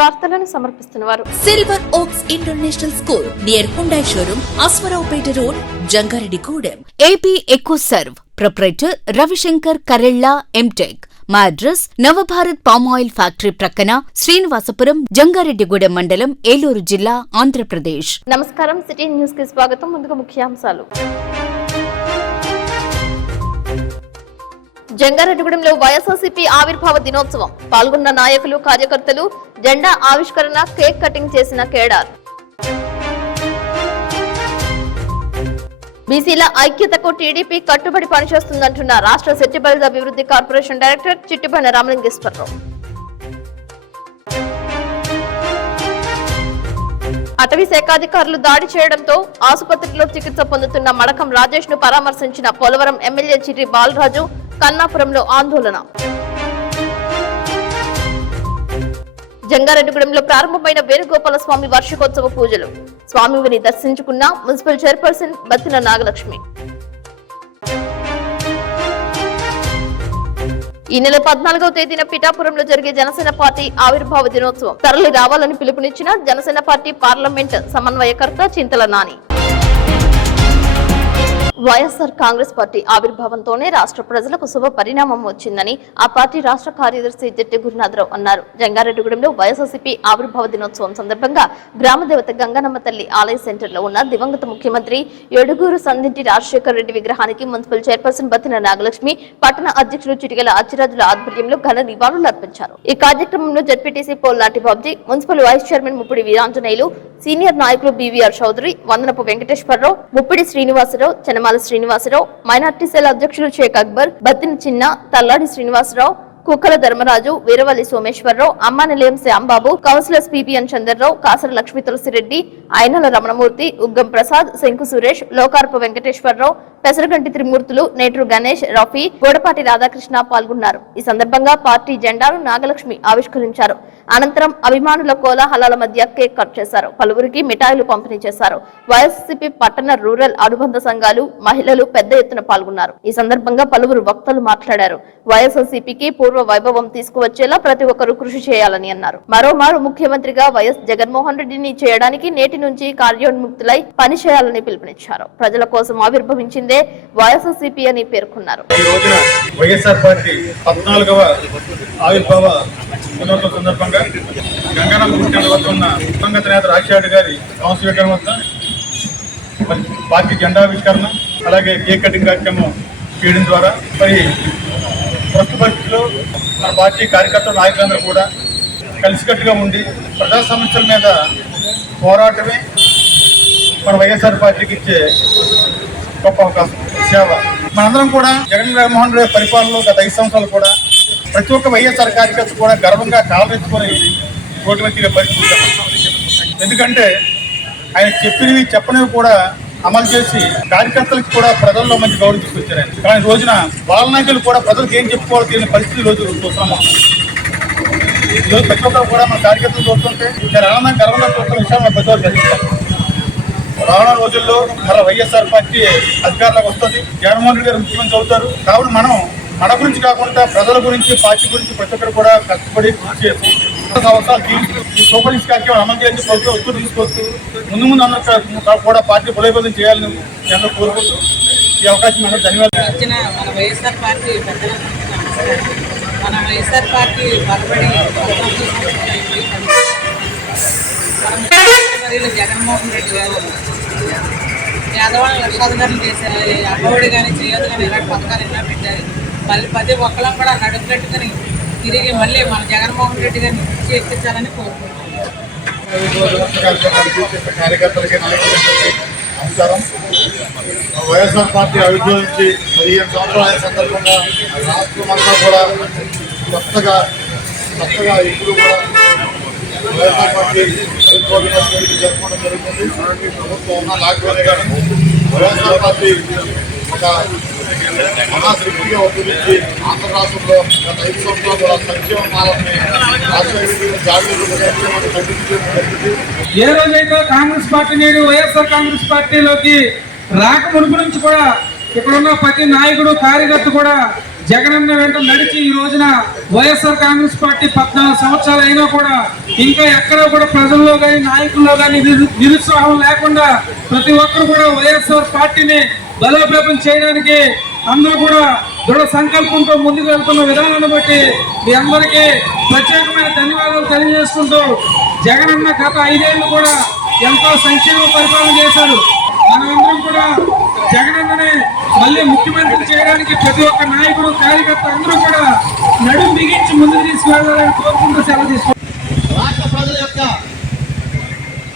వార్తలను సమర్పిస్తున్నవారు silver oaks international school near Hyundai showroom, Aswaraopeta road, Jangareddygudem. AP eco serve proprietor Ravishankar Karella MTech. మా address Navabharat palm oil factory ప్రక్కన, శ్రీనివాసపురం, జంగారెడ్డిగూడెం మండలం, ఏలూరు జిల్లా, ఆంధ్రప్రదేశ్. నమస్కారం. సిటీ న్యూస్ కి స్వాగతం. ముందుగా ముఖ్యాంశాలు. జంగారెడ్డిగూడెంలో వైఎస్ఆర్సీపీ ఆవిర్భావ దినోత్సవం. పాల్గొన్న నాయకులు, కార్యకర్తలు జెండా ఆవిష్కరణ, కేక్ కటింగ్ చేసిన కేడార్. బీసీల ఐక్యతకు టీడీపీ కట్టుబడి పనిచేస్తుందంటున్న రాష్ట్ర సెట్టిబల్జ్ అభివృద్ధి కార్పొరేషన్ డైరెక్టర్ చిట్టిబండ రామలింగేశ్వరరావు. అటవీ శాఖాధికారులు దాడి చేయడంతో ఆసుపత్రిలో చికిత్స పొందుతున్న మడకం రాజేష్ ను పరామర్శించిన పోలవరం ఎమ్మెల్యే చిర్రి బాలరాజు. కన్నాపురంలో ఆందోళన. జంగారెడ్డిగూడెంలో ప్రారంభమైన వేణుగోపాల స్వామి వార్షికోత్సవ పూజలు. స్వామిని దర్శించుకున్న మున్సిపల్ చైర్పర్సన్ బత్తిన నాగలక్ష్మి. ఈ నెల 14వ తేదీన పిఠాపురంలో జరిగే జనసేన పార్టీ ఆవిర్భావ దినోత్సవం. తరలి రావాలని పిలుపునిచ్చిన జనసేన పార్టీ పార్లమెంట్ సమన్వయకర్త చింతల నాని. వైఎస్ఆర్ కాంగ్రెస్ పార్టీ ఆవిర్భావంతోనే రాష్ట్ర ప్రజలకు శుభ పరిణామం వచ్చిందని ఆ పార్టీ రాష్ట్ర కార్యదర్శి జట్టి గురునాథరావు అన్నారు. జంగారెడ్డిగూడెంలో వైఎస్ఆర్సీపీ ఆవిర్భావ దినోత్సవం సందర్భంగా గ్రామదేవత గంగనమ్మ తల్లి ఆలయ సెంటర్లో ఉన్న దివంగత ముఖ్యమంత్రి ఏడుగూరు సందింటి రాజశేఖర్ రెడ్డి విగ్రహానికి మున్సిపల్ చైర్పర్సన్ బత్తిన నాగలక్ష్మి, పట్టణ అధ్యక్షులు చిటిగల అచ్చిరాజుల ఆధ్వర్యంలో ఘన నివాళులు అర్పించారు. ఈ కార్యక్రమంలో ZPTC Polnati Babji, municipal vice chairman Muppidi Veeranjaneyulu, senior నాయకులు BVR Chowdary, Vandanapu Venkateswararao, Muppidi Srinivasarao, Chanamala Srinivasarao, minority cell అధ్యక్షులు షేక్ అక్బర్, బత్తిన చిన్న, తల్లాడి శ్రీనివాసరావు, కుక్కల ధర్మరాజు, వీరవల్లి సోమేశ్వరరావు, అమ్మానిలయం శ్యాంబాబు, కౌన్సిలర్స్ పిపిఎన్ చంద్రరావు, కాసర లక్ష్మీ తులసిరెడ్డి, ఆయనల రమణమూర్తి, ఉగ్గం ప్రసాద్, శంకు సురేష్, లోకార్పు వెంకటేశ్వరరావు, పెసరగంటి త్రిమూర్తులు, నేట్రు గణేష్, రఫీ, గోడపాటి రాధాకృష్ణ పాల్గొన్నారు. ఈ సందర్భంగా పార్టీ జెండాను నాగలక్ష్మి ఆవిష్కరించారు. అనంతరం అభిమానుల కోలాహలాల మధ్య కేక్ కట్ చేశారు. పలువురికి మిఠాయిలు పంపిణీ చేశారు. వైఎస్సీపీ పట్టణ, రూరల్ అనుబంధ సంఘాలు, మహిళలు పెద్ద ఎత్తున పాల్గొన్నారు. ఈ సందర్భంగా పలువురు వక్తలు మాట్లాడారు. వైఎస్ఆర్సీపీకి పూర్వ వైభవం తీసుకువచ్చేలా ప్రతి ఒక్కరూ కృషి చేయాలని అన్నారు. మరోమారు ముఖ్యమంత్రిగా వైఎస్ జగన్మోహన్ రెడ్డిని చేయడానికి నేటి నుంచి కార్యోన్ముక్తులై పనిచేయాలని పిలుపునిచ్చారు. ప్రజల కోసం ఆవిర్భవించిందే వైఎస్ఆర్సీపీ అని పేర్కొన్నారు. గంగనమ్మ గుడి వద్ద ఉన్న దివంగత నేత రాజశేఖర్ గారి సంస్కరణ వద్ద పార్టీ జెండావిష్కరణ, అలాగే కేక్ కటింగ్ కార్యక్రమం చేయడం ద్వారా మరి ప్రస్తుత పరిస్థితుల్లో మన పార్టీ కార్యకర్తల నాయకులందరూ కూడా కలిసికట్టుగా ఉండి ప్రజా సమస్యల మీద పోరాటమే మన వైఎస్ఆర్ పార్టీకి ఇచ్చే గొప్ప అవకాశం, సేవ. మనందరం కూడా జగన్మోహన్ రెడ్డి పరిపాలనలో గత 5 సంవత్సరాలు కూడా ప్రతి ఒక్క వైఎస్ఆర్ కార్యకర్త కూడా గర్వంగా కాలరెత్తుకొని ఓటుమతిగా పరిస్థితి. ఎందుకంటే ఆయన చెప్పినవి చెప్పనివి కూడా అమలు చేసి కార్యకర్తలకు కూడా ప్రజల్లో మంచి గౌరవం తీసుకొచ్చారు. కానీ రోజున వాళ్ళ నాయకులు కూడా ప్రజలకు ఏం చెప్పుకోవాలో తెలియని పరిస్థితి రోజు చూస్తున్నాం. ఈరోజు ప్రతి ఒక్కరు కూడా మన కార్యకర్తలు చూస్తుంటే చాలా ఆనందంగా గర్వంగా చూస్తున్న విషయాన్ని ప్రతి ఒక్కరు గ్రహిస్తారు. రానున్న రోజుల్లో మన వైఎస్ఆర్ పార్టీ అధికారంలోకి వస్తుంది, జగన్మోహన్ రెడ్డి గారు ముఖ్యమంత్రి అవుతారు. కాబట్టి మనం మన గురించి కాకుండా ప్రజల గురించి, పార్టీ గురించి ప్రతి ఒక్కరు కూడా కష్టపడి కృషి చేసి అవసరాలు ఈ సూపర్ హిట్స్ కార్యక్రమం అమలు చేసి ప్రతి ఒక్కరు తీసుకొస్తూ ముందు అందరూ కూడా పార్టీ బలోపేతం చేయాలని అందరూ కోరుకుంటూ ఈ అవకాశం అందరూ ధన్యవాదాలు. మన వైఎస్ఆర్ పార్టీ మన పార్టీ బలపడి జగన్మోహన్ రెడ్డి గారు పేదవాళ్ళని లక్షాధికారులు చేశారు. అమ్మఒడి కానీ, చేయదు కానీ ఇలాంటి పథకాలు ఎన్నో పెట్టారు. మళ్ళీ ప్రతి ఒక్కళ్ళం కూడా నడుపునట్టుగాని తిరిగి మళ్ళీ మన జగన్మోహన్ రెడ్డి గారిని ఎక్కించాలని కోరుకుంటున్నాం. కార్యకర్తలకి, నాయకులకి నమస్కారం. వైఎస్ఆర్ పార్టీ అభివృద్ధి 15 సంవత్సరాల సందర్భంగా రాష్ట్రం అంతా కూడా కొత్తగా ఇప్పుడు కూడా వైఎస్ఆర్ పార్టీ జరుపుకోవడం జరుగుతుంది. ప్రభుత్వం ఉన్న లాక్డౌన్ కానీ వైఎస్ఆర్ పార్టీ ఒక మహాశక్తిగా ఉపయోగించి ఆంధ్ర రాష్ట్రంలో గత 5 సంవత్సరాలు కూడా సంక్షేమ పాలనని ఏ రోజైతే కాంగ్రెస్ పార్టీ నేడు వైఎస్ఆర్ కాంగ్రెస్ పార్టీలోకి రాక మునుపు నుంచి కూడా ఇక్కడున్న ప్రతి నాయకుడు, కార్యకర్త కూడా జగనన్న వెంట నడిచి ఈ రోజున వైఎస్ఆర్ కాంగ్రెస్ పార్టీ 14 సంవత్సరాలు అయినా కూడా ఇంకా ఎక్కడ కూడా ప్రజల్లో కానీ నాయకుల్లో కానీ నిరుత్సాహం లేకుండా ప్రతి ఒక్కరు కూడా వైఎస్ఆర్ పార్టీని బలోపేతం చేయడానికి అందరూ కూడా దృఢ సంకల్పంతో ముందుకు వెళ్తున్న విధానాన్ని బట్టి మీ అందరికీ ప్రత్యేకమైన ధన్యవాదాలు తెలియజేసుకుంటూ జగనన్న గత 5 ఏళ్ళు కూడా ఎంతో సంక్షేమ పరిపాలన చేశారు. మనమందరం కూడా జగనన్ననే మళ్ళీ ముఖ్యమంత్రి చేయడానికి ప్రతి ఒక్క నాయకుడు కార్యకర్త అందరూ కూడా నడుం బిగించి ముందుకు తీసుకువెళ్ళాలని కోరుకుంటూ సెలవు తీసుకుంటారు. రాష్ట్ర ప్రజల యొక్క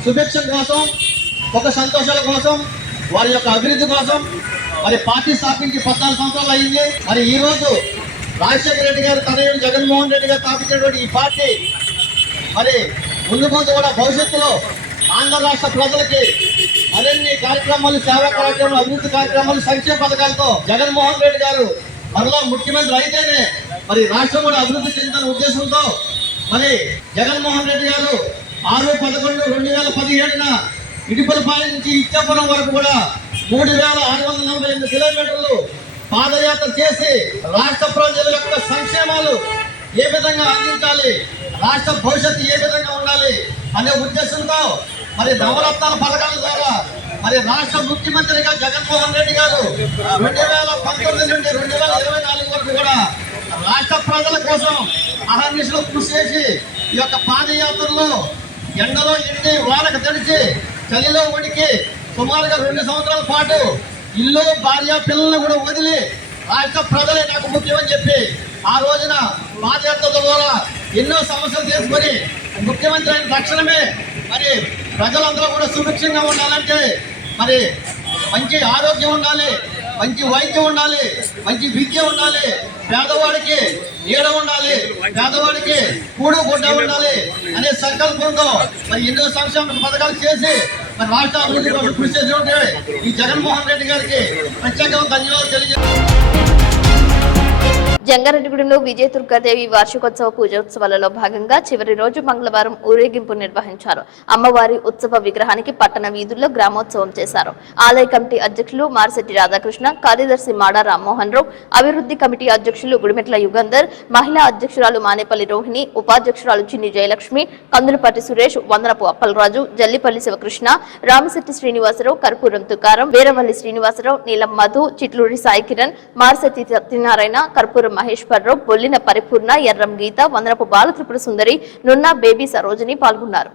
సుభిక్షం కోసం, ఒక సంతోషాల కోసం, వారి యొక్క అభివృద్ధి కోసం మరి పార్టీ స్థాపించి 14 సంవత్సరాలు అయింది. మరి ఈ రోజు రాజశేఖర రెడ్డి గారు తనయుడు జగన్మోహన్ రెడ్డి గారు స్థాపించినటువంటి ఈ పార్టీ మరి ముందు కూడా భవిష్యత్తులో ఆంధ్ర రాష్ట్ర ప్రజలకి మరిన్ని కార్యక్రమాలు, సేవా కార్యక్రమాలు, అభివృద్ధి కార్యక్రమాలు, సంక్షేమ పథకాలతో జగన్మోహన్ రెడ్డి గారు మరలా ముఖ్యమంత్రి అయితేనే మరి రాష్ట్రం కూడా అభివృద్ధి చెందిన ఉద్దేశంతో మరి జగన్మోహన్ రెడ్డి గారు 6/11/2017న ఇటుపలపాలెం నుంచి ఇచ్చాపురం వరకు కూడా 3648 కిలోమీటర్లు పాదయాత్ర చేసి రాష్ట్ర ప్రజల యొక్క సంక్షేమాలు ఏ విధంగా అందించాలి, రాష్ట్ర భవిష్యత్తు ఏ విధంగా ఉండాలి అనే ఉద్దేశంతో మరి నవరత్నాల పథకాల ద్వారా మరి రాష్ట్ర ముఖ్యమంత్రిగా జగన్మోహన్ రెడ్డి గారు 2019 నుండి 2024 వరకు కూడా రాష్ట్ర ప్రజల కోసం అహర్నిశలు కృషి చేసి ఈ యొక్క పాదయాత్రలో ఎండలో ఎండి వానకు తడిచి చలిలో ఉడికి సుమారుగా 2 సంవత్సరాల పాటు ఇల్లు, భార్య, పిల్లలను కూడా వదిలి రాష్ట్ర ప్రజలే నాకు ముఖ్యమని చెప్పి ఆ రోజున పాదయాత్ర ద్వారా ఎన్నో సమస్యలు తీసుకొని ముఖ్యమంత్రి అయిన తక్షణమే మరి ప్రజలందరూ కూడా సుభిక్షంగా ఉండాలంటే మరి మంచి ఆరోగ్యం ఉండాలి, మంచి వైద్యం ఉండాలి, మంచి విద్య ఉండాలి, పేదవాడికి నీడ ఉండాలి, పేదవాడికి కూడు గుడ్డ ఉండాలి అనే సంకల్పంతో మరి ఎన్నో సంక్షేమ పథకాలు చేసి మరి రాష్ట్ర అభివృద్ధి కోసం కృషి చేసినట్టు ఈ జగన్మోహన్ రెడ్డి గారికి ప్రత్యేకంగా ధన్యవాదాలు తెలియజేస్తున్నాను. జంగారెడ్డిగూడెంలో విజయ దుర్గాదేవి వార్షికోత్సవ పూజోత్సవాలలో భాగంగా చివరి రోజు మంగళవారం ఊరేగింపు నిర్వహించారు. అమ్మవారి ఉత్సవ విగ్రహానికి పట్టణ వీధుల్లో గ్రామోత్సవం చేశారు. ఆలయ కమిటీ అధ్యక్షులు మారిశెట్టి రాధాకృష్ణ, కార్యదర్శి మాడా రామ్మోహన్ రావు, అభివృద్ధి కమిటీ అధ్యక్షులు గుడిమెట్ల యుగంధర్, మహిళా అధ్యక్షురాలు మానేపల్లి రోహిణి, ఉపాధ్యక్షురాలు చిన్ని జయలక్ష్మి, కందులపాటి సురేష్, వందనపు అప్పలరాజు, జల్లిపల్లి శివకృష్ణ, రామశెట్టి శ్రీనివాసరావు, కర్పూరం తుకారం, వీరవల్లి శ్రీనివాసరావు, నీలం మధు, చిట్లూరి సాయి కిరణ్, మారిశెట్టి సత్యనారాయణ, కర్పూరం మహేశ్వరరావు, బొల్లిన పరిపూర్ణ, ఎర్రం గీత, వందనపు బాలత్రిపుర సుందరి, నున్నా బేబీ సరోజిని పాల్గొన్నారు.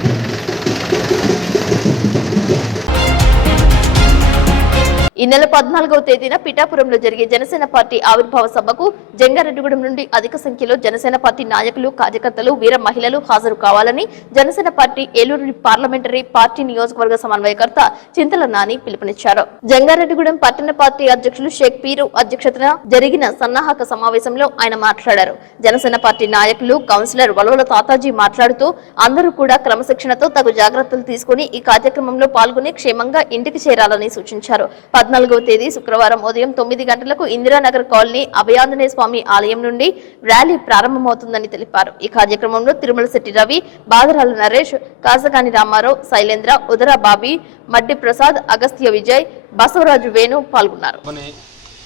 ఈ నెల 14వ తేదీన పిఠాపురంలో జరిగే జనసేన పార్టీ ఆవిర్భావ సభకు జంగారెడ్డిగూడెం నుండి అధిక సంఖ్యలో జనసేన పార్టీ నాయకులు, కార్యకర్తలు, వీర మహిళలు హాజరు కావాలని Janasena party Eluru parliamentary party నియోజకవర్గ సమన్వయకర్త చింతల నాని పిలుపునిచ్చారు. జంగారెడ్డిగూడెం పట్టణ పార్టీ అధ్యక్షులు షేక్ పీరు అధ్యక్షతన జరిగిన సన్నాహక సమావేశంలో ఆయన మాట్లాడారు. జనసేన పార్టీ నాయకులు, కౌన్సిలర్ వలవల తాతాజీ మాట్లాడుతూ అందరూ కూడా క్రమశిక్షణతో తగు జాగ్రత్తలు తీసుకుని ఈ కార్యక్రమంలో పాల్గొని క్షేమంగా ఇంటికి చేరాలని సూచించారు. 14వ తేదీ శుక్రవారం ఉదయం 9 గంటలకు ఇందిరానగర్ కాలనీ అభయాంజనేయ స్వామి ఆలయం నుండి ర్యాలీ ప్రారంభమవుతుందని తెలిపారు. ఈ కార్యక్రమంలో తిరుమల శెట్టి రవి, బాదరాల నరేష్, కాసగాని రామారావు, శైలేంద్ర, ఉదరా బాబీ, మడ్డి ప్రసాద్, అగస్త్య విజయ్, బసవరాజు వేణు పాల్గొన్నారు.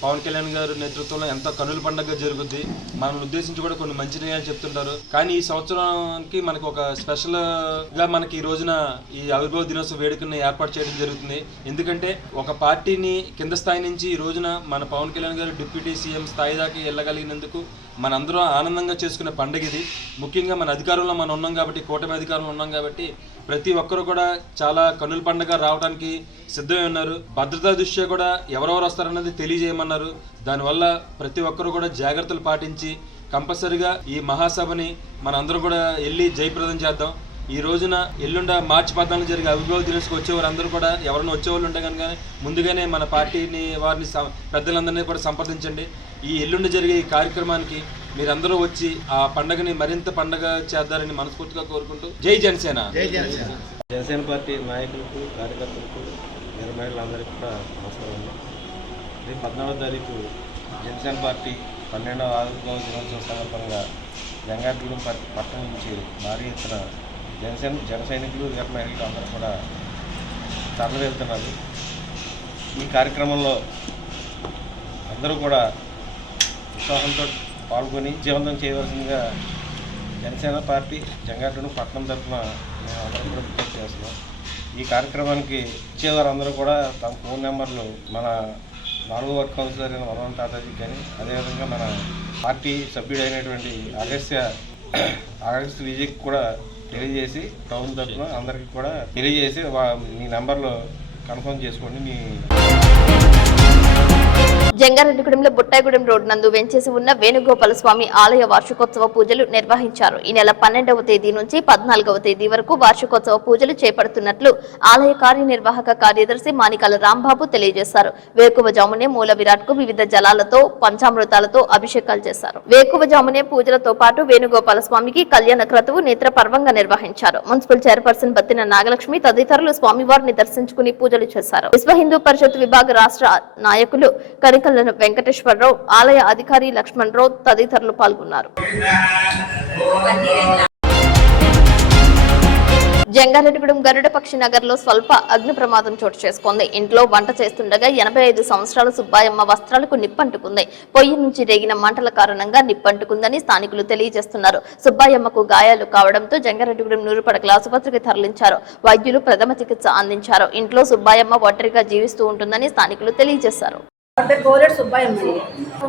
పవన్ కళ్యాణ్ గారి నేతృత్వంలో ఎంతో కనుల పండుగ జరుగుద్ది. మనల్ని ఉద్దేశించి కూడా కొన్ని మంచి నిర్ణయాలు చెప్తుంటారు. కానీ ఈ సంవత్సరానికి మనకు ఒక స్పెషల్ గా మనకి ఈ రోజున ఈ ఆవిర్భావ దినోత్సవ వేడుకను ఏర్పాటు చేయడం జరుగుతుంది. ఎందుకంటే ఒక పార్టీని కింద స్థాయి నుంచి ఈ రోజున మన పవన్ కళ్యాణ్ గారు డిప్యూటీ సీఎం స్థాయి దాకా వెళ్ళగలిగినందుకు మనందరం ఆనందంగా చేసుకునే పండుగ ఇది. ముఖ్యంగా మన అధికారంలో మనం ఉన్నాం కాబట్టి, కూటమి అధికారంలో ఉన్నాం కాబట్టి ప్రతి ఒక్కరు కూడా చాలా కన్నుల పండుగ రావడానికి సిద్ధమై ఉన్నారు. భద్రతా దృష్ట్యా కూడా ఎవరెవరు వస్తారన్నది తెలియజేయమన్నారు. దానివల్ల ప్రతి ఒక్కరు కూడా జాగ్రత్తలు పాటించి కంపల్సరిగా ఈ మహాసభని మనందరం కూడా వెళ్ళి జయప్రదం చేద్దాం. ఈ రోజున ఎల్లుండ మార్చి 14 జరిగే ఆవిర్భావ దినోత్సవం వచ్చేవారు అందరూ కూడా ఎవరైనా వచ్చేవాళ్ళు ఉంటే కనుక ముందుగానే మన పార్టీని వారిని పెద్దలందరినీ కూడా సంప్రదించండి. ఈ ఎల్లుండ జరిగే ఈ కార్యక్రమానికి మీరందరూ వచ్చి ఆ పండుగని మరింత పండుగ చేద్దారని మనస్ఫూర్తిగా కోరుకుంటూ జై జనసేన. జనసేన పార్టీ నాయకులకు, కార్యకర్తలకు, వీర మహిళలందరికీ కూడా నమస్కారం. ఇది 14వ తారీఖు జనసేన పార్టీ 12వ ఆవిర్భావ దినోత్సవం సందర్భంగా జంగారెడ్డిగూడెం పట్టణం నుంచి భారీ ఎత్తున జన సైనికులు, వీర మహిళలు అందరూ కూడా తరలి వెళ్తున్నారు. ఈ కార్యక్రమంలో అందరూ కూడా ఉత్సాహంతో పాల్గొని జీవంతం చేయవలసిందిగా జనసేన పార్టీ జంగారెడ్డిగూడెం పట్టణం తరఫున మేము అందరం కూడా విజ్ఞప్తి చేస్తున్నాం. ఈ కార్యక్రమానికి ఇచ్చేవారందరూ కూడా తమ ఫోన్ నెంబర్లు మన 4వ వార్డు కౌన్సిలర్ అయిన మనోహర్ తాతాజీకి కానీ అదేవిధంగా మన పార్టీ సభ్యుడైనటువంటి ఆగస్టు విజయ్కి కూడా తెలియజేసి టౌన్ తరఫున అందరికీ కూడా తెలియజేసి మీ నెంబర్లో కన్ఫర్మ్ చేసుకోండి. మీ జంగారెడ్డిగూడెంలో బుట్టాయిగూడెం రోడ్ నందు వెంచేసి ఉన్న వేణుగోపాల స్వామి ఆలయ వార్షికోత్సవ పూజలు నిర్వహించారు. ఈ నెల 12వ తేదీ నుంచి 14వ తేదీ వరకు వార్షికోత్సవ పూజలు చేపడుతున్నట్లు ఆలయ కార్యనిర్వాహక కార్యదర్శి మానికాల రాంబాబు తెలియజేశారు. వేకువజామునే మూల విరాట్ కు వివిధ జలాలతో పంచామృతాలతో అభిషేకాలు చేశారు. వేకువజామునే పూజలతో పాటు వేణుగోపాల స్వామికి కళ్యాణ క్రతువు నేత్ర పర్వంగా నిర్వహించారు. మున్సిపల్ చైర్పర్సన్ బత్తిన నాగలక్ష్మి తదితరులు స్వామివారిని దర్శించుకుని పూజలు చేశారు. విశ్వ హిందూ పరిషత్ విభాగ రాష్ట్ర నాయకులు కనికల వెంకటేశ్వరరావు, ఆలయ అధికారి లక్ష్మణరావు తదితరులు పాల్గొన్నారు. జంగారెడ్డిగూడెం గరుడపక్షి నగర్ లో స్వల్ప అగ్ని ప్రమాదం చోటు చేసుకుంది. ఇంట్లో వంట చేస్తుండగా 85 సంవత్సరాల సుబ్బాయమ్మ వస్త్రాలకు నిప్పంటుకుంది. పొయ్యి నుంచి రేగిన మంటల కారణంగా నిప్పంటుకుందని స్థానికులు తెలియజేస్తున్నారు. సుబ్బాయమ్మకు గాయాలు కావడంతో జంగారెడ్డిగూడెం నూరుపడకల ఆసుపత్రికి తరలించారు. వైద్యులు ప్రథమ చికిత్స అందించారు. ఇంట్లో సుబ్బాయమ్మ ఒంటరిగా జీవిస్తూ ఉంటుందని స్థానికులు తెలియజేశారు. గోరెడు సుబ్బాయమ్మ అండి,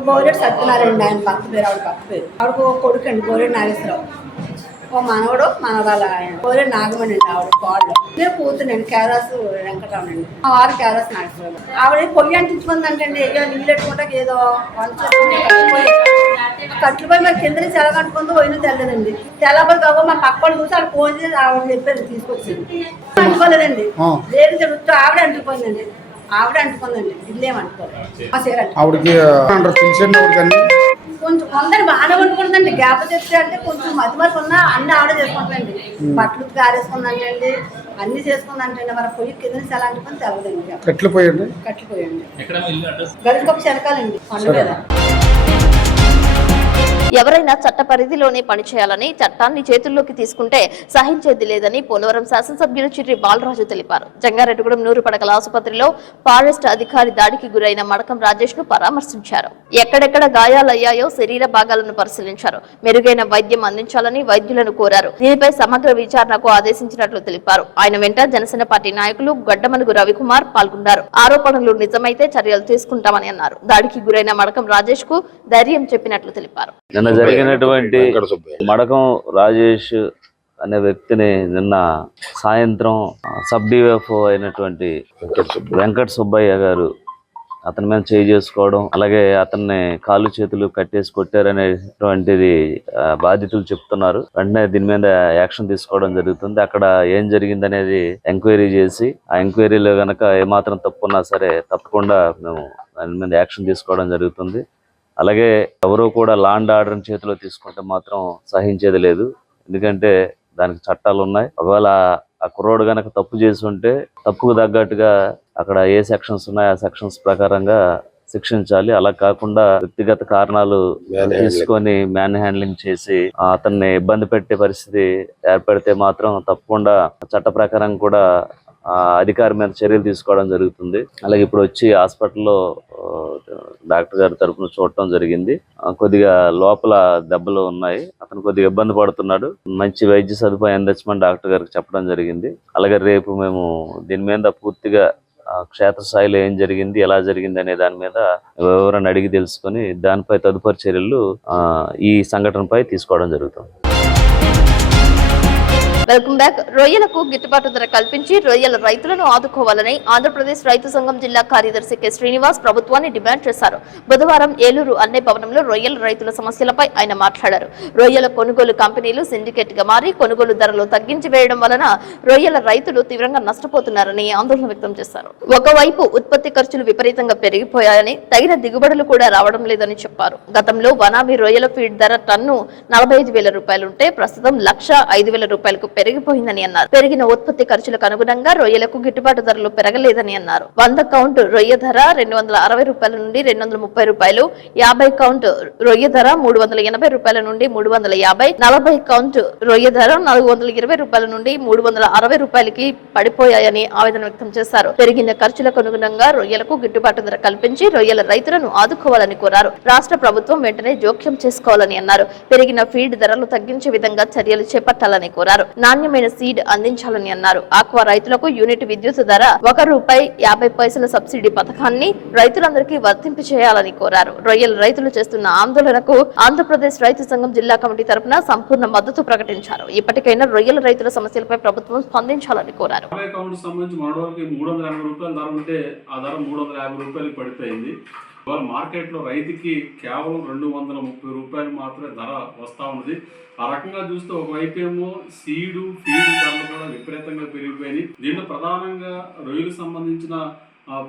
గోరెడు సత్యనారాయణ ఆయన భర్త పేరు, ఆవిడ భర్త పేరు. ఆవిడకు కొడుకు అండి గోరెడు నాగేశ్వరరావు, ఓ మనవడు మనవాళ్ళ ఆయన గోరెడు నాగమణి అండి ఆవిడ కోడలు. నేను కూతురండి కేరాసు వెంకటరావు అండి, ఆ వారు కేరాసు నాగేశ్వరరావు. ఆవిడ పొయ్యి అంటించుకుందంటే ఏదో నీళ్ళు పెట్టుకుంటా ఏదో కట్లు పోయి మరి కింద నుంచి ఎలాగంటుకుందో పోయినా తెల్లదండి. తెల్లబోయి కావు మా పక్క వాళ్ళు చూసి ఆవిడ ఫోన్ చేసి ఆవిడ చెప్పారు తీసుకొచ్చింది. అంటుకోలేదండి, దేని చెడు ఆవిడ అంటుకుపోయిందండి. ఆవిడ అంటుకుందండి, ఇల్లేం అంటుకోలేదు. కొంచెం కొందరు బాగానే వండుకుంటుందండి. గ్యాప్ చేస్తే అంటే కొంచెం మధ్య మధ్య ఉన్న అన్ని ఆవిడ చేసుకుంటుందండి. బట్టలు గారేసుకుందంటండి, అన్ని చేసుకుందంటండి. మరి పొయ్యి కింద నుంచి ఎలా అంటుకొని తెలవదండి. కట్లిపోయండి గడికొక శనకాలండి కొండ మీద. ఎవరైనా చట్ట పరిధిలోనే పనిచేయాలని చట్టాన్ని చేతుల్లోకి తీసుకుంటే సహించేది లేదని పోలవరం శాసనసభ్యులు చిర్రి బాలరాజు తెలిపారు. జంగారెడ్డిగూడెం నూరుపడకల ఆసుపత్రిలో ఫారెస్ట్ అధికారి దాడికి గురైన మడకం రాజేష్ ను పరామర్శించారు. ఎక్కడెక్కడ గాయాలయ్యాయో శరీర భాగాలను పరిశీలించారు. మెరుగైన వైద్యం అందించాలని వైద్యులను కోరారు. దీనిపై సమగ్ర విచారణకు ఆదేశించినట్లు తెలిపారు. ఆయన వెంట జనసేన పార్టీ నాయకులు గడ్డమనుగు రవికుమార్ పాల్గొన్నారు. ఆరోపణలు నిజమైతే చర్యలు తీసుకుంటామని అన్నారు. దాడికి గురైన మడకం రాజేష్ కు ధైర్యం చెప్పినట్లు తెలిపారు. నిన్న జరిగినటువంటి మడకం రాజేష్ అనే వ్యక్తిని నిన్న సాయంత్రం సబ్ డిఎఫ్ఓ అయినటువంటి వెంకట సుబ్బయ్య గారు అతని మీద చేయి చేసుకోవడం, అలాగే అతన్ని కాళ్ళు చేతులు కట్టేసి కొట్టారనేటువంటిది బాధితులు చెప్తున్నారు. వెంటనే దీని మీద యాక్షన్ తీసుకోవడం జరుగుతుంది. అక్కడ ఏం జరిగింది అనేది ఎంక్వైరీ చేసి ఆ ఎంక్వైరీలో గనక ఏమాత్రం తప్పు ఉన్నా సరే తప్పకుండా మేము దాని మీద యాక్షన్ తీసుకోవడం జరుగుతుంది. అలాగే ఎవరు కూడా లా అండ్ ఆర్డర్ చేతిలో తీసుకుంటే మాత్రం సహించేది లేదు. ఎందుకంటే దానికి చట్టాలు ఉన్నాయి. ఒకవేళ ఆ కుర్రోడు గనక తప్పు చేసి ఉంటే తప్పుకు తగ్గట్టుగా అక్కడ ఏ సెక్షన్స్ ఉన్నాయో ఆ సెక్షన్స్ ప్రకారంగా శిక్షించాలి. అలా కాకుండా వ్యక్తిగత కారణాలు తీసుకొని మ్యాన్ హ్యాండ్లింగ్ చేసి అతన్ని ఇబ్బంది పెట్టే పరిస్థితి ఏర్పడితే మాత్రం తప్పకుండా చట్ట ప్రకారం కూడా అధికారి మీద చర్యలు తీసుకోవడం జరుగుతుంది. అలాగే ఇప్పుడు వచ్చి హాస్పిటల్లో డాక్టర్ గారి తరఫున చూడటం జరిగింది. కొద్దిగా లోపల దెబ్బలు ఉన్నాయి. అతను కొద్దిగా ఇబ్బంది పడుతున్నాడు. మంచి వైద్య సదుపాయం అందించమని డాక్టర్ గారికి చెప్పడం జరిగింది. అలాగే రేపు మేము దీని మీద పూర్తిగా క్షేత్రస్థాయిలో ఏం జరిగింది, ఎలా జరిగింది అనే దాని మీద వివరణ అడిగి తెలుసుకొని దానిపై తదుపరి చర్యలు ఈ సంఘటనపై తీసుకోవడం జరుగుతుంది. Welcome back. రొయ్యలకు గిట్టుబాటు ధర కల్పించి రొయ్యల రైతులను ఆదుకోవాలని ఆంధ్రప్రదేశ్ రైతు సంఘం జిల్లా కార్యదర్శి కె శ్రీనివాస్ ప్రభుత్వాన్ని డిమాండ్ చేశారు. బుధవారం ఏలూరు అన్నే భవనంలో రొయ్యల రైతుల సమస్యలపై ఆయన మాట్లాడారు. రొయ్యల కొనుగోలు కంపెనీలు సిండికేట్ గా మారి కొనుగోలు ధరలు తగ్గించి వేయడం వలన రొయ్యల రైతులు తీవ్రంగా నష్టపోతున్నారని ఆందోళన వ్యక్తం చేశారు. ఒకవైపు ఉత్పత్తి ఖర్చులు విపరీతంగా పెరిగిపోయాయని, తగిన దిగుబడులు కూడా రావడం లేదని చెప్పారు. గతంలో వనామీ రొయ్యల ఫీడ్ ధర టన్ను 45,000 రూపాయలుంటే ప్రస్తుతం 1,05,000 రూపాయలకు పెరిగిపోయిందని అన్నారు. పెరిగిన ఉత్పత్తి ఖర్చులకు అనుగుణంగా రొయ్యలకు గిట్టుబాటు ధరలు పెరగలేదని అన్నారు. 100 కౌంట్ రొయ్య ధర 260 రూపాయల నుండి 230 రూపాయలు, 50 కౌంట్ రొయ్య ధర 380 రూపాయల నుండి 350, 40 కౌంట్ రొయ్య ధర 420 రూపాయల నుండి 360 రూపాయలకి పడిపోయాయని ఆవేదన వ్యక్తం చేశారు. పెరిగిన ఖర్చులకు అనుగుణంగా రొయ్యలకు గిట్టుబాటు ధర కల్పించి రొయ్యల రైతులను ఆదుకోవాలని కోరారు. రాష్ట్ర ప్రభుత్వం వెంటనే జోక్యం చేసుకోవాలని అన్నారు. పెరిగిన ఫీడ్ ధరలు తగ్గించే విధంగా చర్యలు చేపట్టాలని కోరారు. నాణ్యమైన సీడ్ అందించాలని అన్నారు. ఆక్వా రైతులకు యూనిట్ విద్యుత్ ధర ₹1.50 సబ్సిడీ పథకాన్ని రైతులందరికీ వర్తింపు చేయాలని కోరారు. రొయ్యల రైతులు చేస్తున్న ఆందోళనకు ఆంధ్రప్రదేశ్ రైతు సంఘం జిల్లా కమిటీ తరపున సంపూర్ణ మద్దతు ప్రకటించారు. ఇప్పటికైనా రొయ్యల రైతుల సమస్యలపై ప్రభుత్వం స్పందించాలని కోరారు. సంబంధించి మనోడికి 380 రూపాయల ధర ఉంటే ఆ ధర 350 రూపాయలు పడిపోయింది. ఇవాళ మార్కెట్లో రైతుకి కేవలం 230 రూపాయలు మాత్రమే ధర వస్తూ ఉన్నది. ఆ రకంగా చూస్తే ఒకవైపు ఏమో ఫీడ్ ధరలు కూడా విపరీతంగా పెరిగిపోయినాయి. దీంట్లో ప్రధానంగా రొయ్యలకు సంబంధించిన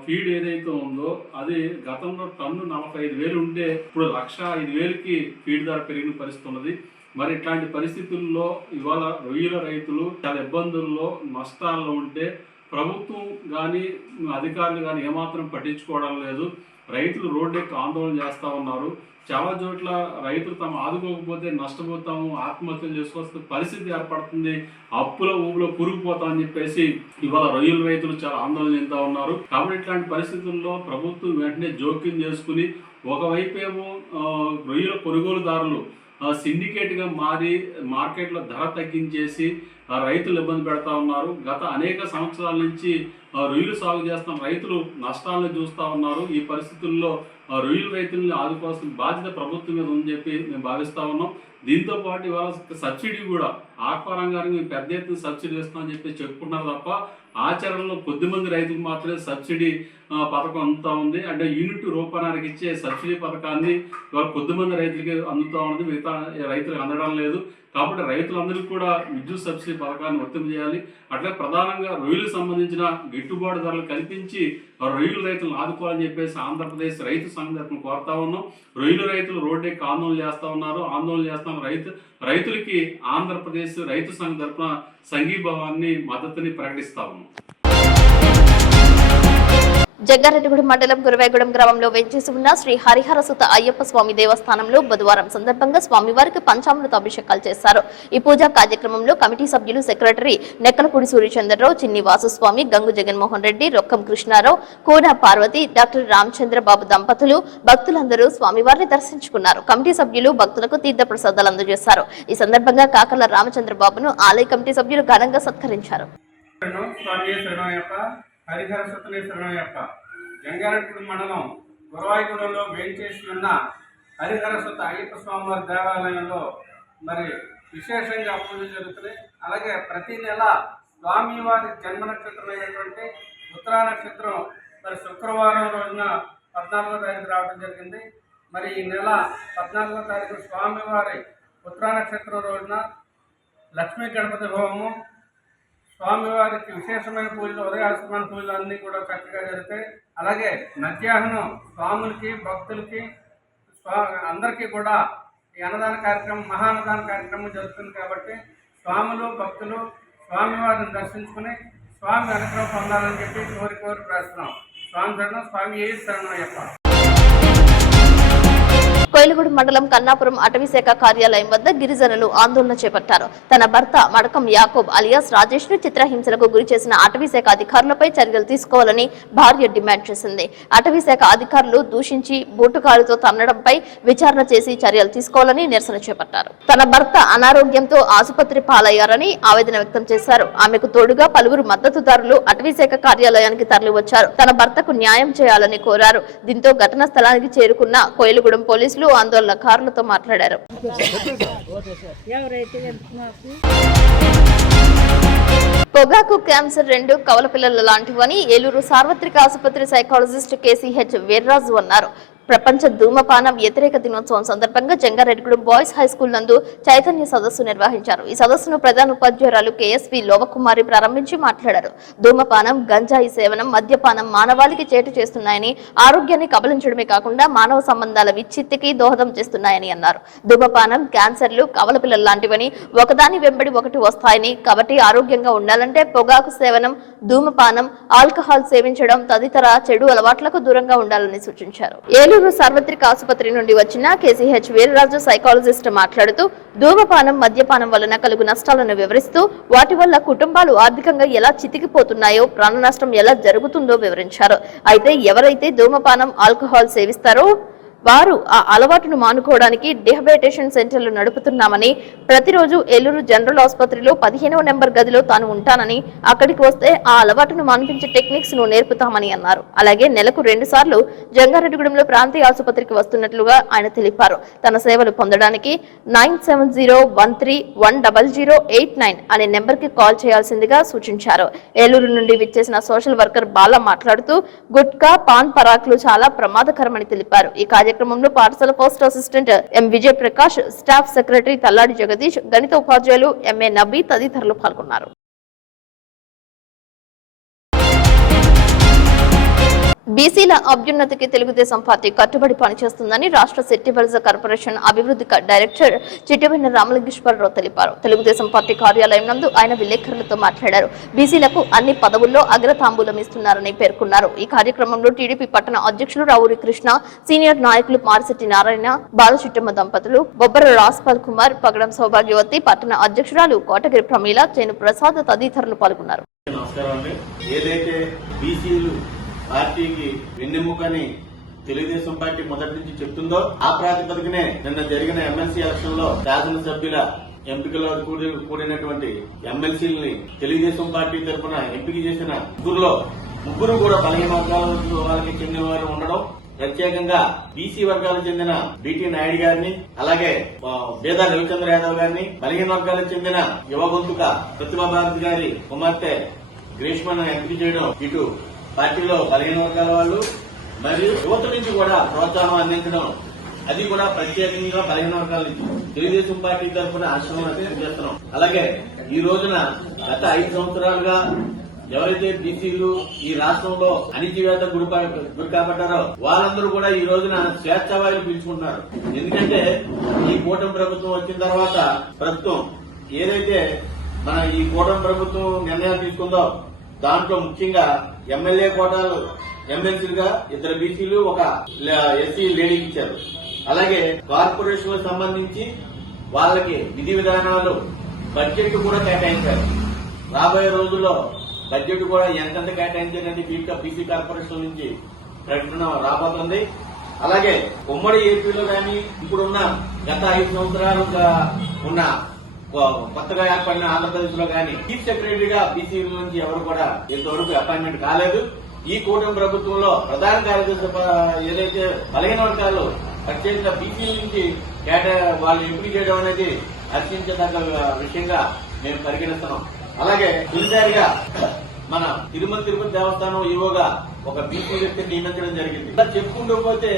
ఫీడ్ ఏదైతే ఉందో అది గతంలో టన్ను 45,000 ఉంటే ఇప్పుడు 105,000కి ఫీడ్ ధర పెరిగిన పరిస్థితి ఉన్నది. మరి ఇట్లాంటి పరిస్థితుల్లో ఇవాళ రొయ్యల రైతులు చాలా ఇబ్బందుల్లో నష్టాల్లో ఉంటే ప్రభుత్వం కానీ అధికారులు కానీ ఏమాత్రం పట్టించుకోవడం లేదు. రైతులు రోడ్డెక్కి ఆందోళన చేస్తూ ఉన్నారు. చాలా చోట్ల రైతులు తమ ఆదుకోకపోతే నష్టపోతాము, ఆత్మహత్యలు చేసుకోవాల్సిన పరిస్థితి ఏర్పడుతుంది, అప్పుల ఊబిలో పురుగుపోతామని చెప్పేసి ఇవాళ రొయ్యల రైతులు చాలా ఆందోళన చెందుతూ ఉన్నారు. కాబట్టి ఇట్లాంటి పరిస్థితుల్లో ప్రభుత్వం వెంటనే జోక్యం చేసుకుని ఒకవైపు ఏమో రొయ్యల కొనుగోలుదారులు సిండికేట్గా మారి మార్కెట్లో ధర తగ్గించేసి రైతులు ఇబ్బంది పెడతా ఉన్నారు. గత అనేక సంవత్సరాల నుంచి రొయ్యలు సాగు చేస్తున్న రైతులు నష్టాలను చూస్తూ ఉన్నారు. ఈ పరిస్థితుల్లో రొయ్యల రైతులను ఆదుకోవాల్సిన బాధ్యత ప్రభుత్వం మీద ఉందని చెప్పి మేము భావిస్తూ ఉన్నాం. దీంతో పాటు ఇవాళ సబ్సిడీ కూడా ఆక్వా రంగానికి మేము పెద్ద ఎత్తున సబ్సిడీ ఇస్తామని చెప్పి చెప్పుకుంటున్నారు తప్ప ఆచరణలో కొద్దిమంది రైతులకు మాత్రమే సబ్సిడీ పథకం అందుతూ ఉంది. అంటే యూనిట్ రూపాయనికి ఇచ్చే సబ్సిడీ పథకాన్ని ఇవాళ కొద్దిమంది రైతులకి అందుతూ ఉంది, మిగతా రైతులకు అందడం లేదు. కాబట్టి రైతులందరికీ కూడా విద్యుత్ సబ్సిడీ పథకాన్ని వర్తింపజేయాలి. అట్లే ప్రధానంగా రొయ్యలకు సంబంధించిన గిట్టుబాటు ధరలు కల్పించి రొయ్యల రైతులను ఆదుకోవాలని చెప్పేసి ఆంధ్రప్రదేశ్ రైతు సంఘం తరపున కోరుతా ఉన్నాం. రొయ్యల రైతులు రోడ్డెక్కి ఆందోళన చేస్తూ ఉన్నారు. ఆందోళన చేస్తున్న రైతులకి ఆంధ్రప్రదేశ్ రైతు సంఘం తరపున సంఘీభావాన్ని మద్దతుని ప్రకటిస్తా ఉన్నాం. జంగారెడ్డిగూడెం మండలం గురవేగూడెం గ్రామంలో వెంచేసి ఉన్న శ్రీ హరిహరసుత అయ్యప్ప స్వామి దేవస్థానంలో బుధవారం సందర్భంగా స్వామివారికి పంచామృత అభిషేకాలు చేశారు. ఈ పూజా కార్యక్రమంలో కమిటీ సభ్యులు సెక్రటరీ నెక్కలపూడి సూర్యచంద్రరావు, చిన్ని వాసుస్వామి, గంగు జగన్మోహన్ రెడ్డి, రొక్కం కృష్ణారావు, కోన పార్వతి, డాక్టర్ రామచంద్రబాబు దంపతులు భక్తులందరూ స్వామివారిని దర్శించుకున్నారు. కమిటీ సభ్యులు భక్తులకు తీర్థ ప్రసాదాలు అందజేశారు. ఈ సందర్భంగా కాకర్ల రామచంద్రబాబును ఆలయ కమిటీ సభ్యులు ఘనంగా సత్కరించారు. హరిహరసుతనే శరణయ్యప్ప. జంగారెడ్డిగూడెం మండలం గురవాయిగూడెంలో వేంచేసి ఉన్న హరిహరసుత అయ్యప్ప స్వామివారి దేవాలయంలో మరి విశేషంగా పూజలు జరుగుతున్నాయి. అలాగే ప్రతి నెల స్వామివారి జన్మ నక్షత్రం అయినటువంటి ఉత్తరా నక్షత్రం మరి శుక్రవారం రోజున 14వ తారీఖు రావడం జరిగింది. మరి ఈ నెల 14వ తారీఖు స్వామివారి ఉత్తరా నక్షత్రం రోజున లక్ష్మీ గణపతి హోమము, స్వామివారికి విశేషమైన పూజలు, ఉదయాస్తమాన పూజలు అన్నీ కూడా చక్కగా జరుగుతాయి. అలాగే మధ్యాహ్నం స్వాములకి భక్తులకి అందరికీ కూడా ఈ అన్నదాన కార్యక్రమం, మహాన్నదాన కార్యక్రమం జరుగుతుంది. కాబట్టి స్వాములు భక్తులు స్వామివారిని దర్శించుకుని స్వామి అనుగ్రహం పొందాలని చెప్పి కోరి ప్రార్థిస్తున్నాం. స్వామి శరణం, స్వామి ఏ శరణం అయ్యప్ప. కోయిలగూడెం మండలం కన్నాపురం అటవీశాఖ కార్యాలయం వద్ద గిరిజనులు ఆందోళన చేపట్టారు. తన భర్త మడకం యాకోబ్ అలియాస్ రాజేష్ ను చిత్రహింసలకు గురి చేసిన అటవీశాఖ అధికారులపై చర్యలు తీసుకోవాలని భార్య డిమాండ్ చేసింది. అటవీశాఖ అధికారులు దూషించి బూటుకారుతో తన్నడంపై విచారణ చేసి చర్యలు తీసుకోవాలని నిరసన చేపట్టారు. తన భర్త అనారోగ్యంతో ఆసుపత్రి పాలయ్యారని ఆవేదన వ్యక్తం చేశారు. ఆమెకు తోడుగా పలువురు మద్దతుదారులు అటవీశాఖ కార్యాలయానికి తరలివచ్చారు. తన భర్తకు న్యాయం చేయాలని కోరారు. దీంతో ఘటనా స్థలానికి చేరుకున్న కోయిలగూడెం పోలీసులు ఆందోళనకారులతో మాట్లాడారు. పొగాకు క్యాన్సర్ 2 కవల పిల్లల లాంటివని ఏలూరు సార్వత్రిక ఆసుపత్రి సైకాలజిస్ట్ కేసీహెచ్ వీర్రాజు అన్నారు. ప్రపంచ ధూమపాన వ్యతిరేక దినోత్సవం సందర్భంగా జంగారెడ్డిగూడెం బాయ్స్ హై స్కూల్ నందు చైతన్య సదస్సు నిర్వహించారు. ఈ సదస్సును ప్రధాన ఉపాధ్యాయురాలు కేఎస్వి లోవకుమారి ప్రారంభించి మాట్లాడారు. ధూమపానం, గంజాయి సేవనం, మద్యపానం మానవాళికి చేటు చేస్తున్నాయని, ఆరోగ్యాన్ని కబలించడమే కాకుండా మానవ సంబంధాల విచ్ఛిత్తికి దోహదం చేస్తున్నాయని అన్నారు. ధూమపానం, క్యాన్సర్లు, కవలపిల్లలు లాంటివని ఒకదాని వెంబడి ఒకటి వస్తాయని, కాబట్టి ఆరోగ్యంగా ఉండాలంటే పొగాకు సేవనం, ధూమపానం, ఆల్కహాల్ సేవించడం తదితర చెడు అలవాట్లకు దూరంగా ఉండాలని సూచించారు. ఏలూరు సార్వత్రిక ఆసుపత్రి నుండి వచ్చిన కేసీహెచ్ వీర్రాజు సైకాలజిస్ట్ మాట్లాడుతూ ధూమపానం, మద్యపానం వలన కలుగు నష్టాలను వివరిస్తూ వాటి వల్ల కుటుంబాలు ఆర్థికంగా ఎలా చితికిపోతున్నాయో, ప్రాణ నష్టం ఎలా జరుగుతుందో వివరించారు. అయితే ఎవరైతే ధూమపానం, ఆల్కహాల్ సేవిస్తారో వారు ఆ అలవాటును మానుకోవడానికి డిహబిలిటేషన్ సెంటర్లు నడుపుతున్నామని, ప్రతిరోజు ఏలూరు జనరల్ ఆసుపత్రిలో 15వ నెంబర్ గదిలో తాను ఉంటానని, అక్కడికి వస్తే ఆ అలవాటును మాన్పించే టెక్నిక్స్ ను నేర్పుతామని అన్నారు. అలాగే నెలకు 2 సార్లు జంగారెడ్డిగూడెంలో ప్రాంతీయ ఆసుపత్రికి వస్తున్నట్లుగా ఆయన తెలిపారు. తన సేవలు పొందడానికి 9701310089 అనే నెంబర్ కి కాల్ చేయాల్సిందిగా సూచించారు. ఏలూరు నుండి విచ్చేసిన సోషల్ వర్కర్ బాల మాట్లాడుతూ గుట్కా, పాన్ పరాకులు చాలా ప్రమాదకరమని తెలిపారు. ఈ కార్యక్రమంలో పాఠశాల ఫస్ట్ అసిస్టెంట్ ఎం విజయ్ ప్రకాష్, స్టాఫ్ సెక్రటరీ తల్లాడి జగదీష్, గణిత ఉపాధ్యాయులు ఎంఏ నబీ తదితరులు పాల్గొన్నారు. బీసీల అభ్యున్నతికి తెలుగుదేశం పార్టీ కట్టుబడి పనిచేస్తుందని రాష్ట్ర సెట్టిబల్జ కార్పొరేషన్ అభివృద్ధి డైరెక్టర్ చిట్టివెన్న రామలింగేశ్వరరావు తెలిపారు. తెలుగుదేశం పార్టీ కార్యాలయం నందు ఆయన విలేకరులతో మాట్లాడారు. బీసీలకు అన్ని పదవుల్లో అగ్రతాంబూలం ఇస్తున్నారని పేర్కొన్నారు. ఈ కార్యక్రమంలో టీడీపీ పట్టణ అధ్యక్షులు రావూరి కృష్ణ, సీనియర్ నాయకులు మారిశెట్టి నారాయణ, బాలచిట్టమ్మ దంపతులు, బొబ్బర రాస్పాల్ కుమార్, పగడం సౌభాగ్యవతి, పట్టణ అధ్యక్షురాలు కోటగిరి ప్రమీల, చేను ప్రసాద్ తదితరులు పాల్గొన్నారు. ఏదైతే బీసీలు పార్టీకి వెన్నెముకని తెలుగుదేశం పార్టీ మొదటి నుంచి చెప్తుందో ఆ ప్రాతిపదికనే నిన్న జరిగిన ఎమ్మెల్సీ ఎలక్షన్ లో శాసనసభ్యుల ఎంపికలో కూడినటువంటి ఎమ్మెల్సీలని తెలుగుదేశం పార్టీ తరఫున ఎంపిక చేసిన ముగ్గురు కూడా బలహీన వర్గాల వాళ్ళకి చెందిన వారు ఉండడం, ప్రత్యేకంగా బీసీ వర్గాలకు చెందిన బిటి నాయుడు గారిని, అలాగే బేదా రవిచంద్ర యాదవ్ గారిని, బలహీన వర్గాలకు చెందిన యువ గొంతుక ప్రతిభా భారతి గారి కుమార్తె గ్రీష్మను ఎంపిక చేయడం ఇటు పార్టీలో బలహీన వర్గాల వాళ్ళు మరియు యువత నుంచి కూడా ప్రోత్సాహం అందించడం, అది కూడా ప్రత్యేకంగా బలహీన వర్గాల నుంచి తెలుగుదేశం పార్టీ తరఫున ఆశ్రమం చేస్తున్నాం. అలాగే ఈ రోజున గత 5 సంవత్సరాలుగా ఎవరైతే బీసీలు ఈ రాష్ట్రంలో అణిచివేత గురి కాబట్టారో వాళ్ళందరూ కూడా ఈ రోజున స్వేచ్ఛావాయులు పీల్చుకుంటున్నారు. ఎందుకంటే ఈ కూటమి ప్రభుత్వం వచ్చిన తర్వాత ప్రస్తుతం ఏదైతే మన ఈ కూటమి ప్రభుత్వం నిర్ణయాలు తీసుకుందో దాంట్లో ముఖ్యంగా ఎమ్మెల్యే కోటాలు ఎమ్మెల్సీలుగా 2 బీసీలు, 1 ఎస్సీ లేడీకి ఇచ్చారు. అలాగే కార్పొరేషన్లకు సంబంధించి వాళ్ళకి విధి విధానాలు బడ్జెట్ కూడా కేటాయించారు. రాబోయే రోజుల్లో బడ్జెట్ కూడా ఎంతెంత కేటాయించారంటే బీసీ కార్పొరేషన్ నుంచి ప్రకటన రాబోతుంది. అలాగే ఉమ్మడి ఏపీలో కానీ ఇప్పుడున్న గత 5 సంవత్సరాలుగా ఉన్న కొత్తగా ఏర్పడిన ఆంధ్రప్రదేశ్ లో కానీ చీఫ్ సెక్రటరీగా బీసీ నుంచి ఎవరు కూడా ఇంతవరకు అపాయింట్మెంట్ కాలేదు. ఈ కూటమి ప్రభుత్వంలో ప్రధాన కార్యదర్శి ఏదైతే బలహీన వర్గాలు ప్రత్యేకంగా బీసీ నుంచి వాళ్ళు ఎంపిక చేయడం అనేది హర్షించదగ్గ విషయంగా మేము పరిగణిస్తున్నాం. అలాగే తొలిసారిగా మన తిరుపతి దేవస్థానం ఈవోగా ఒక బీసీ వ్యక్తిని నియమించడం జరిగింది. ఇలా చెప్పుకుంటూ పోతే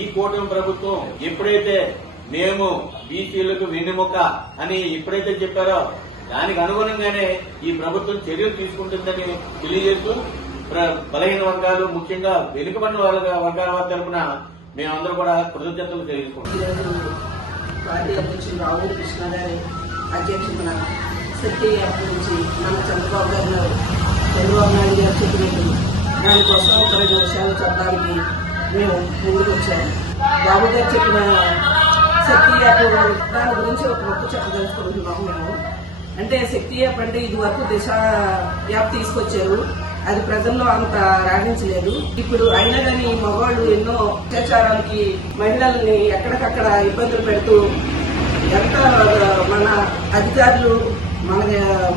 ఈ కూటమి ప్రభుత్వం ఎప్పుడైతే మేము బీసీలకు వెన్నెముక అని ఎప్పుడైతే చెప్పారో దానికి అనుగుణంగానే ఈ ప్రభుత్వం చర్యలు తీసుకుంటుందని తెలియజేస్తూ బలహీన వర్గాలు, ముఖ్యంగా వెనుకబడిన వర్గాల తరఫున మేమందరూ కూడా కృతజ్ఞతలు తెలియజేసుకుంటున్నాం. పార్టీ అధ్యక్షులు రావూరి కృష్ణ గారి అధ్యక్షతన శక్తి యాప్ నుంచి మన చంద్రబాబు నాయుడు గారు చెప్పినట్టు దానికోసం ఒక 2 విషయాలు చెప్పడానికి మేము ముందుకు వచ్చాము. బాబు గారు చెప్పిన శక్తి యాప్ దాని గురించి ఒక మొక్క చెప్పదలుచుకుంటున్నాము మేము. అంటే శక్తి యాప్ అంటే ఇది వరకు దిశ యాప్ తీసుకొచ్చారు, అది ప్రజల్లో అంత రాణించలేదు. ఇప్పుడు అయినా కానీ మగవాళ్ళు ఎన్నో అత్యాచారాలకి మహిళల్ని ఎక్కడికక్కడ ఇబ్బందులు పెడుతూ ఎంత మన అధికారులు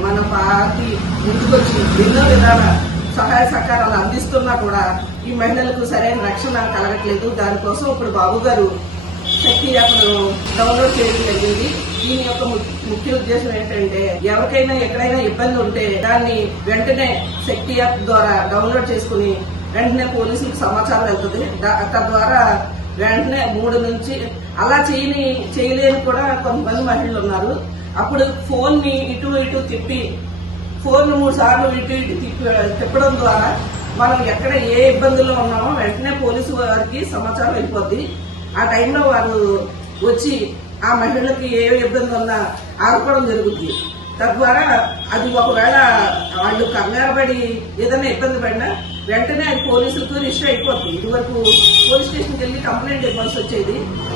మన పార్టీ ముందుకొచ్చి ఎన్నో విధాల సహాయ సహకారాలు అందిస్తున్నా కూడా ఈ మహిళలకు సరైన రక్షణ కలగట్లేదు. దానికోసం ఇప్పుడు బాబు గారు శక్తి యాప్ను డౌన్లోడ్ చేయడం జరిగింది. దీని యొక్క ముఖ్య ఉద్దేశం ఏంటంటే ఎవరికైనా ఎక్కడైనా ఇబ్బంది ఉంటే దాన్ని వెంటనే శక్తి యాప్ ద్వారా డౌన్లోడ్ చేసుకుని వెంటనే పోలీసులకు సమాచారం వెళ్తుంది. తద్వారా వెంటనే 3 నుంచి అలా చేయలేని కూడా కొంతమంది మహిళలు ఉన్నారు. అప్పుడు ఫోన్ ని ఇటు ఇటు తిప్పి ఫోన్ 3 సార్లు ఇటు ఇటు తిప్పడం ద్వారా మనం ఎక్కడ ఏ ఇబ్బందుల్లో ఉన్నామో వెంటనే పోలీసు వారికి సమాచారం వెళ్ళిపోద్ది. ఆ టైంలో వారు వచ్చి ఆ మహిళలకి ఏ ఇబ్బంది ఉన్నా ఆదుకోవడం జరుగుద్ది. తద్వారా అది ఒకవేళ వాళ్ళు కంగారు పడి ఏదైనా ఇబ్బంది పడినా వెంటనే అది పోలీసులతో రిజిస్టర్ అయిపోతుంది. ఇదివరకు పోలీస్ స్టేషన్కి వెళ్ళి కంప్లైంట్ ఇవ్వాల్సి వచ్చేది.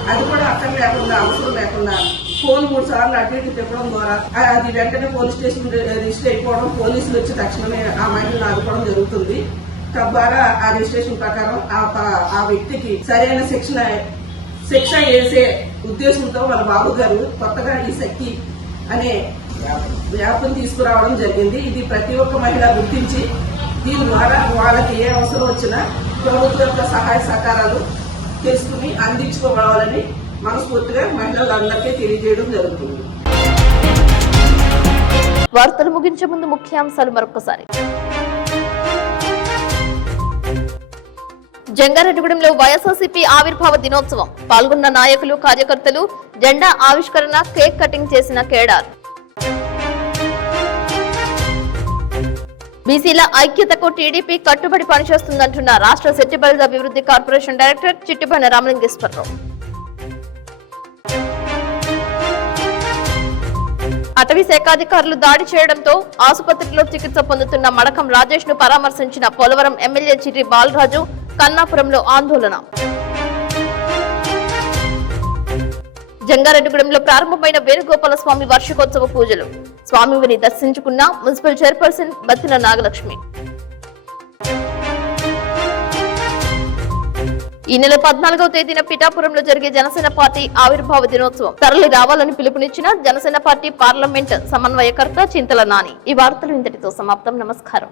అది కూడా అక్కడ లేకుండా అవసరం లేకుండా ఫోన్ 3 సార్లు అటు ఇటు తిప్పడం ద్వారా అది వెంటనే పోలీస్ స్టేషన్ రిజిస్టర్ అయిపోవడం, పోలీసులు వచ్చి తక్షణమే ఆ మహిళను ఆదుకోవడం జరుగుతుంది. తద్వారా ఆ రిజిస్ట్రేషన్ ప్రకారం ఆ వ్యక్తికి సరైన శిక్ష వేసే ఉద్దేశంతో వాళ్ళ బాబు గారు కొత్తగా ఈ శక్తి అనే యాప్ను తీసుకురావడం జరిగింది. ఇది ప్రతి ఒక్క మహిళ గుర్తించి దీని ద్వారా వాళ్ళకి ఏ అవసరం వచ్చినా ప్రభుత్వం యొక్క సహాయ సహకారాలు తెలుసుకుని అందించుకోవాలని మనస్ఫూర్తిగా మహిళలందరికీ తెలియజేయడం జరుగుతుంది. వార్తలు ముగించే ముందు ముఖ్యాంశాలు మరొకసారి. జంగారెడ్డిగూడెంలో వైఎస్ఆర్సీపీ ఆవిర్భావ దినోత్సవం. పాల్గొన్న నాయకులు, కార్యకర్తలు. జెండా ఆవిష్కరణ, కేక్ కటింగ్ చేసిన కేడార్. బీసీల ఐక్యతకు టీడీపీ కట్టుబడి పనిచేస్తుందంటున్న రాష్ట్ర సెట్టిబల్జ్ అభివృద్ధి కార్పొరేషన్ డైరెక్టర్ చిట్టిబండ రామలింగేశ్వరరావు. అటవీ శాఖ అధికారులు దాడి చేయడంతో ఆసుపత్రిలో చికిత్స పొందుతున్న మడకం రాజేష్ ను పరామర్శించిన పోలవరం ఎమ్మెల్యే చిర్రి బాలరాజు. కన్నాపురంలో ఆందోళన. జంగారెడ్డిగూడెంలో ప్రారంభమైన వేణుగోపాల స్వామి వార్షికోత్సవ పూజలు. స్వామివారిని దర్శించుకున్న మున్సిపల్ చైర్పర్సన్ బత్తిన నాగలక్ష్మి. ఈ నెల 14వ తేదీన పిఠాపురంలో జరిగే జనసేన పార్టీ ఆవిర్భావ దినోత్సవం. తరలి రావాలని పిలుపునిచ్చిన జనసేన పార్టీ పార్లమెంట్ సమన్వయకర్త చింతల నాని. ఈ వార్తలు ఇంతటితో సమాప్తం. నమస్కారం.